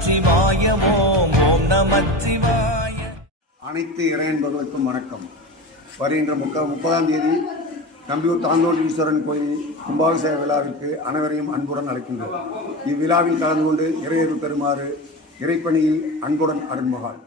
நமச்சிவாய ஓம் ஓம் நமச்சிவாய அனைத்து இறையன்பர்களுக்கும் வணக்கம். வருகின்ற முக்க முப்பதாம் தேதி நம்பியூர் தாந்தோண்டீஸ்வரன் கோயில் கும்பாபிஷேக விழாவிற்கு அனைவரையும் அன்புடன் அழைக்கின்றோம். இவ்விழாவில் கலந்து கொண்டு இறையர்கள் பெறுமாறு இறைப்பணியில் அன்புடன் அருண்மகால்